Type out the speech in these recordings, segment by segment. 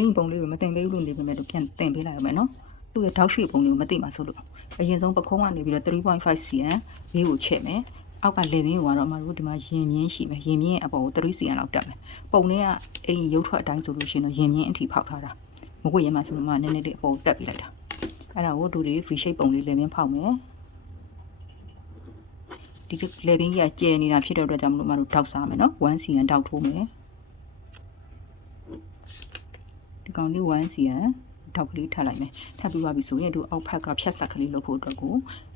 ိန်းပုံလေးကိုမတင်ပေးဘူးလို့နေပေမဲ့တော့ပြန်တင်ပေးလိုက်ရမယ်နော်သူ့ရဲ့ထောက်ရွှေ့ပုံလေးကိုမသိမှဆိုလို့အရင်ဆုံးပခုံးကနေပြီးတော့ 3.5 cm ဘေးကိုချက်မယ်အောက်ကလေဘင်းကိုကတော့မတို့ဒီမှာရင်မြင်းရှိမယ်ရင်မြင်းအပေါ်ကို3 cm လောက်တက်မယ်ပုံလေးကအိမ်ရုပ်ထွက်အတိုင်းဆိုလို့ရှိရင်တော့ရင်မြင်းအထိဖောက်ထားတာမကွေ့ရမှဆိုလို့မှနည်းနည်းလေးအပေါ်တက်ပြီးလိုက်တာအဲ့ဒါကိုတို့တွေ V shape ပုံလေးလေဘင်းဖောက်မယ်ဒီလေဘင်းကြီးကကျဲနေတာဖြစ်တဲ့အတွက်ကြောင့်မလို့မတို့ထောက်စားမယ်နော်1 cm ထောက်ထိုးမယ်ဒီကောင်လေး1 cm ထောက်ကလေးထပ်လိုက်မယ်ထပ်ပြီးသွားပြီဆိုရင်တို့အောက်ဖက်ကဖြတ်ဆက်ကလေးလုပ်ဖို့အတွက်ကို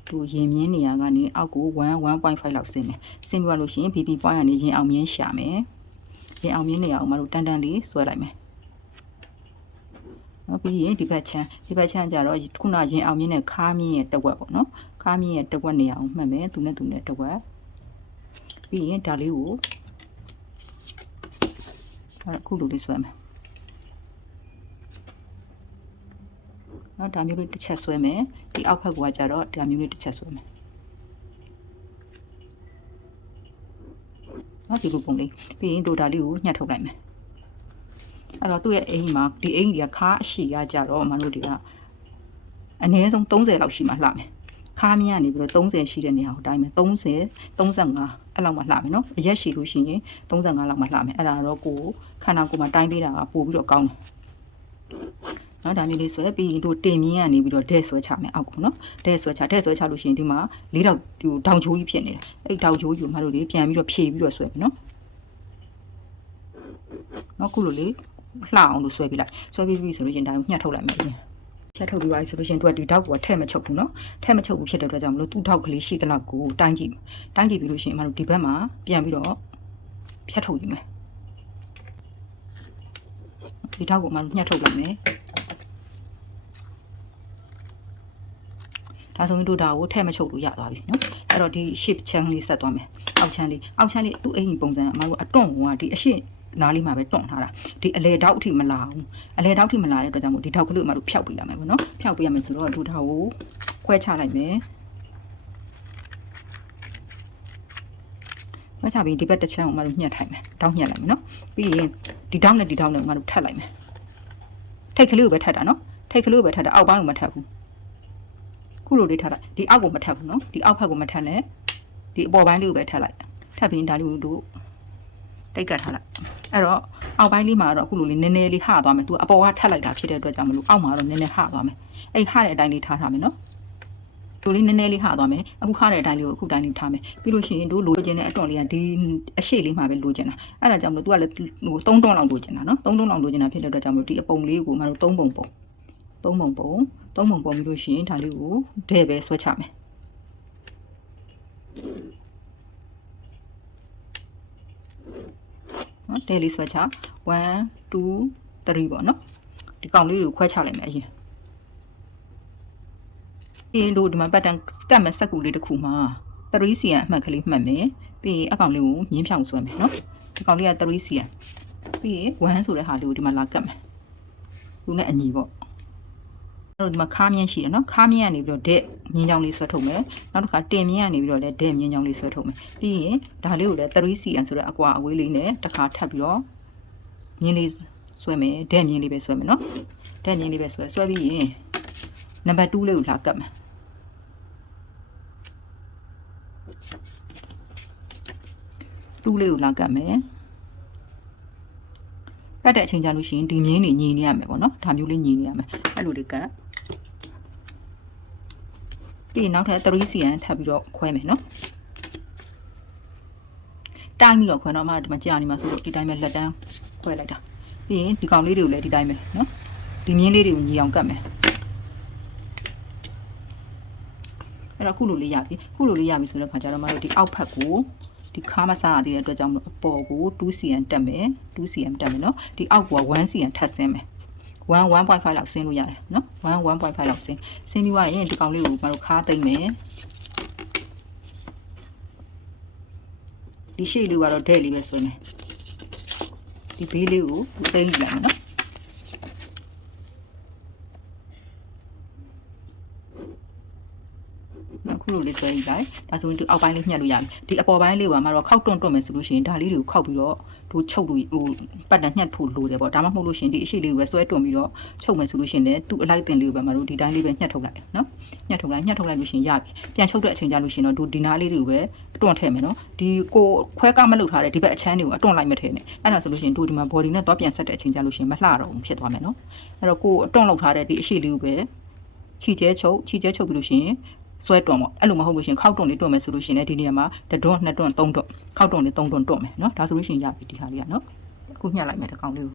တို့ရင်မြင်းနေရာကနေအောက်ကို1.5 လောက်ဆင်းမယ်ဆင်းပြီးသွားလို့ရှိရင် BB point ကနေရင်အောင်မြင်းရှာမယ်ရင်အောင်မြင်းနေရာကိုမတို့တန်းတန်းလေးဆွဲလိုက်မယ်နော်ပြီးရင်ဒီဘက်ချမ်းကြတော့ခုနရင်အောင်မြင်းနဲ့ခါးမြင်းရဲ့တစ်ဝက်ပေါ့နော်ခါးမြင်းရဲ့တစ်ဝက်နေရာကိုမှတ်မယ်သူနဲ့တစ်ဝက်ပြီးရင်ဒါလေးကိုအခုလိုလေးဆွဲမယ်နော်ဒါမျိုးလေးတစ်ချက်ဆွဲမယ်ဒီအောက်ဘက်ကကြတော့ဒါမျိုးလေးတစ်ချက်ဆွဲမယ်နော်ဒီလိုပုံလေးပြီးရင်ဒိုတာလေးကိုညှက်ထုတ်လိုက်မယ်အဲ့တော့သူ့ရဲ့အိမ်မှာဒီအိမ်ကြီးကခါအရှိကကြတော့မတို့တွေကအနည်းဆုံး30လောက်ရှိမှလှမယ်ခါမြင်းကနေပြီးတော့30ရှိတဲ့နေရာကိုတိုင်းမယ်30 35အဲ့လောက်မှလှမယ်နော်အရက်ရှိလို့ရှိရင်35လောက်မှလှမယ်အဲ့ဒါတော့ကိုခန္ဓာကိုယ်မှာတိုင်းပေးတာကပို့ပြီးတော့ကောင်းတယ်နော်ဒါမျိုးလေးဆွဲပြီးရင်တို့တင်မြင်းကနေပြီးတော့ဒဲဆွဲချမယ်အောက်ကိုနော်ဒဲဆွဲချလို့ရှိရင်ဒီမှာ၄တောက်ဒီတောင်ချိုးကြီးဖြစ်နေတယ်အဲ့တောင်ချိုးကြီးကိုမတို့တွေပြန်ပြီးတော့ဖြည့်ပြီးတော့ဆွဲပြီနော်နော်ခုလိုလေးလှအောင်လို့ဆွဲပြီးလိုက်ဆွဲပြီးပြီဆိုလို့ရှိရင်ဒါကိုညှက်ထုတ်လိုက်မယ်ရှင်ဖြတ်ထုတ်ပြီးပါပြီဆိုလို့ရှိရင်သူကဒီတောက်ကထဲ့မချုပ်ဘူးနော်ထဲ့မချုပ်ဘူးဖြစ်တဲ့အတွက်ကြောင့်မလို့သူ့တောက်ကလေးရှိတဲ့လောက်ကိုတိုင်းကြည့်ပြီးလို့ရှိရင်မတို့ဒီဘက်မှာပြန်ပြီးတော့ဖြတ်ထုတ်ယူမယ်ဒီတောက်ကိုမတို့ညှက်ထုတ်လိုက်မယ်ဒါဆိုရင်တို့ဒါကိုထဲ့မချုပ်လို့ရသွားပြီနော်အဲ့တော့ဒီ shape ချမ်းလေးဆက်သွားမယ်အောက်ချမ်းလေးသူ့အိမ်ကြီးပုံစံအမတို့အတွန့်ကဒီအရှိနားလေးမှာပဲတွန့်ထားတာဒီအလေတောက်အထိမလာဘူးအလေတောက်အထိမလာတဲ့အတွက်ကြောင့်မို့ဒီထောက်ကလေးကိုမတို့ဖျောက်ပေးရမယ်ပေါ့နော်ဖျောက်ပေးရမယ်ဆိုတော့တို့ဒါကိုခွဲချလိုက်မယ်ခွဲချပြီးဒီဘက်တစ်ချမ်းကိုမတို့ညှက်ထိုင်မယ်တောက်ညှက်လိုက်မယ်နော်ပြီးရင်ဒီတောက်နဲ့မတို့ထပ်လိုက်မယ်ထိတ်ကလေးကိုပဲထပ်တာနော်ထိတ်ကလေးကိုပဲထပ်တာအောက်ပိုင်းကိုမထပ်ဘူးခုလိုလေးထပ်လိုက်ဒီအောက်ကိုမထပ်ဘူးနော်ဒီအောက်ဘက်ကိုမထပ်နဲ့ဒီအပေါ်ပိုင်းလေးကိုပဲထပ်လိုက်ထပ်ပြီးဒါလေးကိုတို့တိတ်ကတ်ထားလိုက်အဲ့တော့အောက်ပိုင်းလေးမှာတော့အခုလိုလေးနည်းနည်းလေးဟသွားမယ်သူအပေါ်ကထပ်လိုက်တာဖြစ်တဲ့အတွက်ကြောင့်မလို့အောက်မှာတော့နည်းနည်းဟသွားမယ်အဲ့ဟတဲ့အတိုင်းလေးထားထားမယ်နော်တို့လေးနည်းနည်းလေးဟသွားမယ်အခုဟတဲ့အတိုင်းလေးကိုအခုတိုင်းလေးထားမယ်ပြီးလို့ရှိရင်တို့လိုချင်တဲ့အတွန့်လေးကဒီအရှိလေးမှာပဲလိုချင်တာအဲ့ဒါကြောင့်မလို့သူကလည်းဟို3တွန့်လောက်လိုချင်တာနော်3တွန့်လောက်လိုချင်တာဖြစ်တဲ့အတွက်ကြောင့်မလို့ဒီအပုံလေးကိုမတို့3ပုံပြီးလို့ရှိရင်ဒါလေးကိုဒဲပဲဆွဲချမယ်နော်ဒဲလေးဆွဲချ1 2 3ပေါ့နော်ဒီကောင်လေးကိုခွဲချလိုက်မယ်အရင်တို့ဒီမှာ pattern ကတ်မဲ့စက်ကူလေးတစ်ခုမှာ3 cm အမှတ်ကလေးမှတ်မယ်ပြီးရင်အကောင်လေးကိုမြင်းဖြောင်ဆွဲမယ်နော်ဒီကောင်လေးက3 cm ပြီးရင်1ဆိုတဲ့ဟာလေးကိုဒီမှာလာကတ်မယ်သူနဲ့အညီပေါ့အဲ့တော့ဒီမှာခါးမြန်းရှိတယ်နော်ခါးမြန်းကနေပြီးတော့ဒက်မြင်းချောင်းလေးဆွဲထုတ်မယ်နောက်တစ်ခါတင်မြန်းကနေပြီးတော့လည်းဒက်မြင်းချောင်းလေးဆွဲထုတ်မယ်ပြီးရင်ဒါလေးကိုလည်း3 cm ဆိုတဲ့အကွာအဝေးလေးနဲ့တစ်ခါထပ်ပြီးတော့မြင်းလေးဆွဲမယ်ဒက်မြင်းလေးပဲဆွဲမယ်နော်ဒက်မြင်းလေးပဲဆွဲပြီးရင်နံပါတ်2လေးကိုလာကတ်မယ်2လေးကိုလာကတ်မယ်ကတ်တဲ့အချိန်ကြာလို့ရှိရင်ဒီမြင်းတွေညီနေရမယ်ပေါ့နော်ဒါမျိုးလေးညီနေရမယ်အဲ့လိုလေးကတ်ပြီးရင်နောက်ထပ်3 cm ထပ်ပြီးတော့ခွဲမယ်နော်တိုင်းပြီးတော့ခွဲတော့မှဒီမှာကြာနေမှာဆိုတော့ဒီတိုင်းပဲလက်တန်းခွဲလိုက်တာပြီးရင်ဒီကောင်လေးတွေကိုလည်းဒီတိုင်းပဲနော်ဒီမြင်းလေးတွေကိုညီအောင်ကတ်မယ်အဲ့တော့ခုလိုလေးရပြီဆိုတဲ့ခါကျတော့မတို့ဒီအောက်ဖက်ကိုဒီခါမစားရသေးတဲ့အတွက်ကြောင့်မလို့အပေါ်ကို2 cm တက်မယ်နော်ဒီအောက်က1 cm ထပ်ဆင်းမယ်1.5 လောက်ဆင်းလို့ရတယ်နော်1.5 လောက်ဆင်းပြီးသွားရင်ဒီကောင်လေးကိုမတို့ခါသိမ့်မယ်ဒီရှေ့လေးကတော့ဒဲလေးပဲဆွဲမယ်ဒီဘေးလေးကိုသိမ့်လိုက်မယ်နော်ခုလိုလေးဆွဲယူလိုက်ဒါဆိုရင်ဒီအောက်ပိုင်းလေးညှက်လို့ရပြီဒီအပေါ်ပိုင်းလေးကမှတော့ခောက်တွန့်မယ်ဆိုလို့ရှိရင်ဒါလေးတွေကိုခောက်ပြီးတော့ တို့ချုပ်လို့ဟိုပတ်တန်ညှက်ထိုးလို့တယ်ပေါ့ဒါမှမဟုတ်လို့ရှင်ဒီအရှိလေးကိုပဲဆွဲတွန်ပြီးတော့ချုပ်မယ်ဆိုလို့ရှင်လည်းသူ့အလိုက်တင်လေးကိုပဲမတို့ဒီတိုင်းလေးပဲညှက်ထုတ်လိုက်နော်ညှက်ထုတ်လိုက်လို့ရှင်ရပြီပြန်ချုပ်တဲ့အချိန်ကျလို့ရှင်တော့တို့ဒီနားလေးတွေကိုပဲအတွန့်ထည့်မယ်နော်ဒီကိုခွဲကမလုပ်ထားတဲ့ဒီဘက်အချမ်းတွေကိုအတွန့်လိုက်မထည့်နဲ့အဲ့ဒါဆိုလို့ရှင်တို့ဒီမှာ body နဲ့တော့ပြန်ဆက်တဲ့အချိန်ကျလို့ရှင်မလှတော့ဘူးဖြစ်သွားမယ်နော်အဲ့တော့ကိုအတွန့်လုပ်ထားတဲ့ဒီအရှိလေးကိုပဲခြိကျဲချုပ်ပြီးလို့ရှင်ဆွဲတွန်ပေါ့အဲ့လိုမဟုတ်လို့ရှင်ခောက်တွန်လေးတွန်မယ်ဆိုလို့ရှင်လည်းဒီနေရာမှာ1တွန်2တွန်3တွန်ခောက်တွန်လေး3တွန်တွန်မယ်နော်ဒါဆိုလို့ရှင်ရပြီဒီဟာလေးကနော်အခုညှက်လိုက်မယ်ဒီကောင်လေးကို